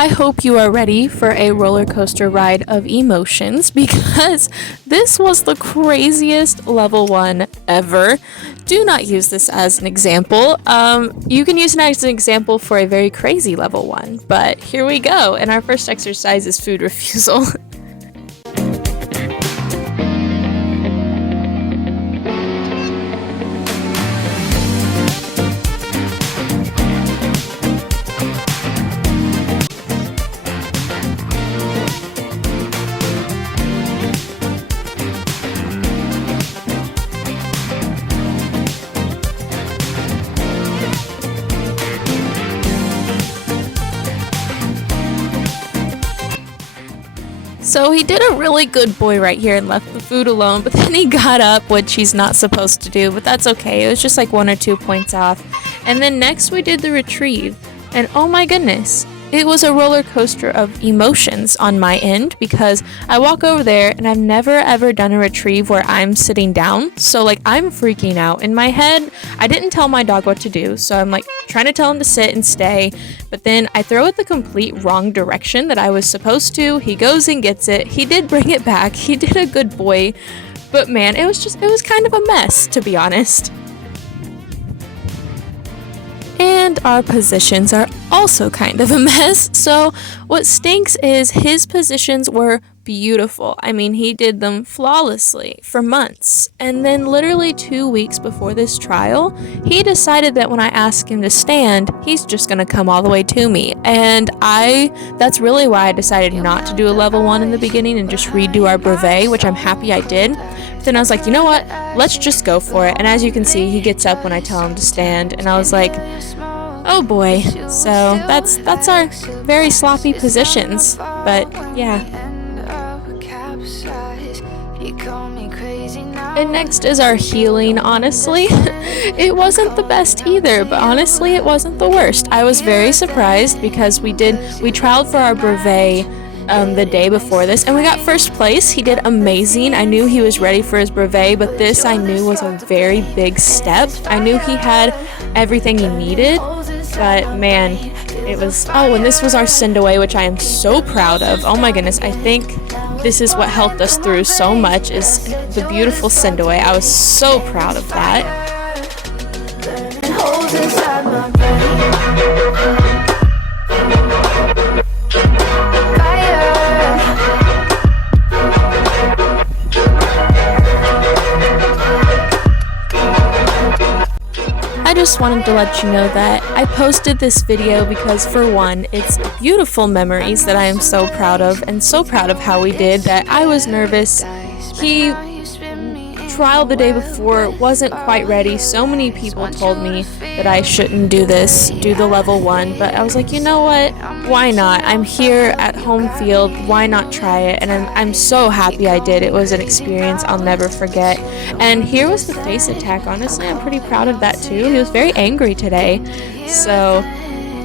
I hope you are ready for a roller coaster ride of emotions because this was the craziest level 1 ever. Do not use this as an example. You can use it as an example for a very crazy level 1, but here we go. And our first exercise is food refusal. So he did a really good boy right here and left the food alone, but then he got up, which he's not supposed to do, but that's okay. It was just like 1 or 2 points off. And then next we did the retrieve, and oh my goodness, it was a roller coaster of emotions on my end because I walk over there and I've never ever done a retrieve where I'm sitting down. So like I'm freaking out in my head. I didn't tell my dog what to do. So I'm like trying to tell him to sit and stay. But then I throw it the complete wrong direction that I was supposed to. He goes and gets it. He did bring it back. He did a good boy. But man, it was kind of a mess, to be honest. And our positions are also kind of a mess. So what stinks is his positions were beautiful. I mean, he did them flawlessly for months. And then literally 2 weeks before this trial, he decided that when I asked him to stand, he's just going to come all the way to me. And that's really why I decided not to do a level 1 in the beginning and just redo our brevet, which I'm happy I did. But then I was like, you know what? Let's just go for it. And as you can see, he gets up when I tell him to stand. And I was like, oh boy. So that's our very sloppy positions. But yeah. And next is our healing, honestly. It wasn't the best either, but honestly it wasn't the worst. I was very surprised because we trialed for our brevet the day before this and we got first place. He did amazing. I knew he was ready for his brevet, but this I knew was a very big step. I knew he had everything he needed, but man, it was, and this was our send away, which I am so proud of. Oh my goodness, I think this is what helped us through so much is the beautiful send away. I was so proud of that. I just wanted to let you know that I posted this video because for one, it's beautiful memories that I am so proud of and so proud of how we did that I was nervous. He trialed the day before, wasn't quite ready. So many people told me that I shouldn't do the level 1, but I was like, you know what? Why not? I'm here at home field. Why not try it? And I'm so happy I did. It was an experience I'll never forget. And here was the face attack. Honestly, I'm pretty proud of that too. He was very angry today. So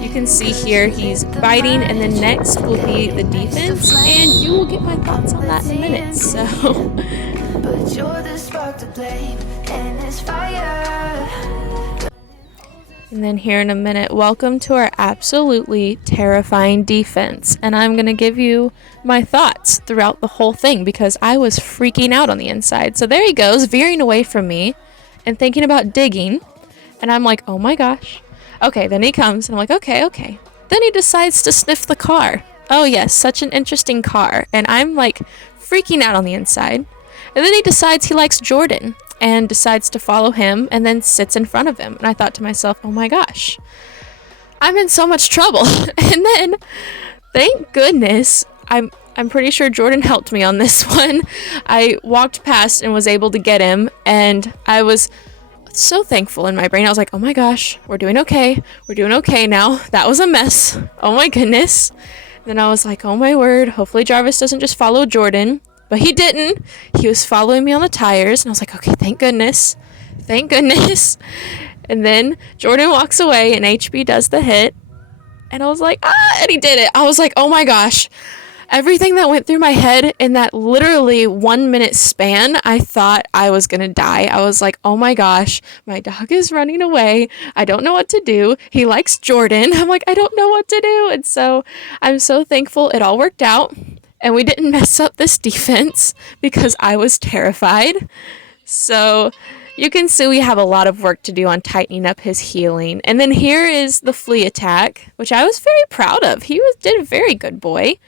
you can see here he's biting, and then next will be the defense, and you will get my thoughts on that in a minute. So but you're the spark to blame, and it's fire. And then here in a minute, welcome to our absolutely terrifying defense. And I'm going to give you my thoughts throughout the whole thing because I was freaking out on the inside. So there he goes, veering away from me and thinking about digging. And I'm like, oh my gosh. Okay, then he comes and I'm like, okay. Then he decides to sniff the car. Oh yes, such an interesting car. And I'm like freaking out on the inside. And then he decides he likes Jordan and decides to follow him and then sits in front of him. And I thought to myself, oh my gosh, I'm in so much trouble. And then, thank goodness, I'm pretty sure Jordan helped me on this one. I walked past and was able to get him. And I was so thankful in my brain. I was like, oh my gosh, we're doing okay. We're doing okay now. That was a mess. Oh my goodness. Then I was like, oh my word, hopefully Jarvis doesn't just follow Jordan. But he didn't. He was following me on the tires. And I was like, okay, thank goodness. Thank goodness. And then Jordan walks away and HB does the hit. And I was like, and he did it. I was like, oh my gosh. Everything that went through my head in that literally 1 minute span, I thought I was gonna die. I was like, oh my gosh, my dog is running away. I don't know what to do. He likes Jordan. I'm like, I don't know what to do. And so I'm so thankful it all worked out and we didn't mess up this defense because I was terrified. So you can see we have a lot of work to do on tightening up his healing. And then here is the flea attack, which I was very proud of. Did a very good boy.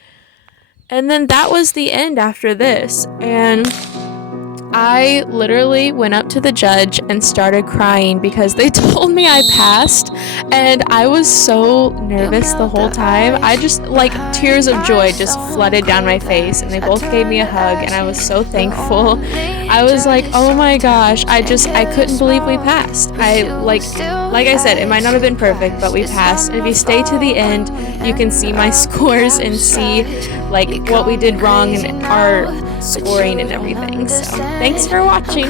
And then that was the end after this. And I literally went up to the judge and started crying because they told me I passed, and I was so nervous the whole time. I just, like, tears of joy just flooded down my face, and they both gave me a hug, and I was so thankful. I was like, oh my gosh, I couldn't believe we passed. Like I said, it might not have been perfect, but we passed. And if you stay to the end, you can see my scores and see, like, what we did wrong and our scoring and everything. So thanks for watching.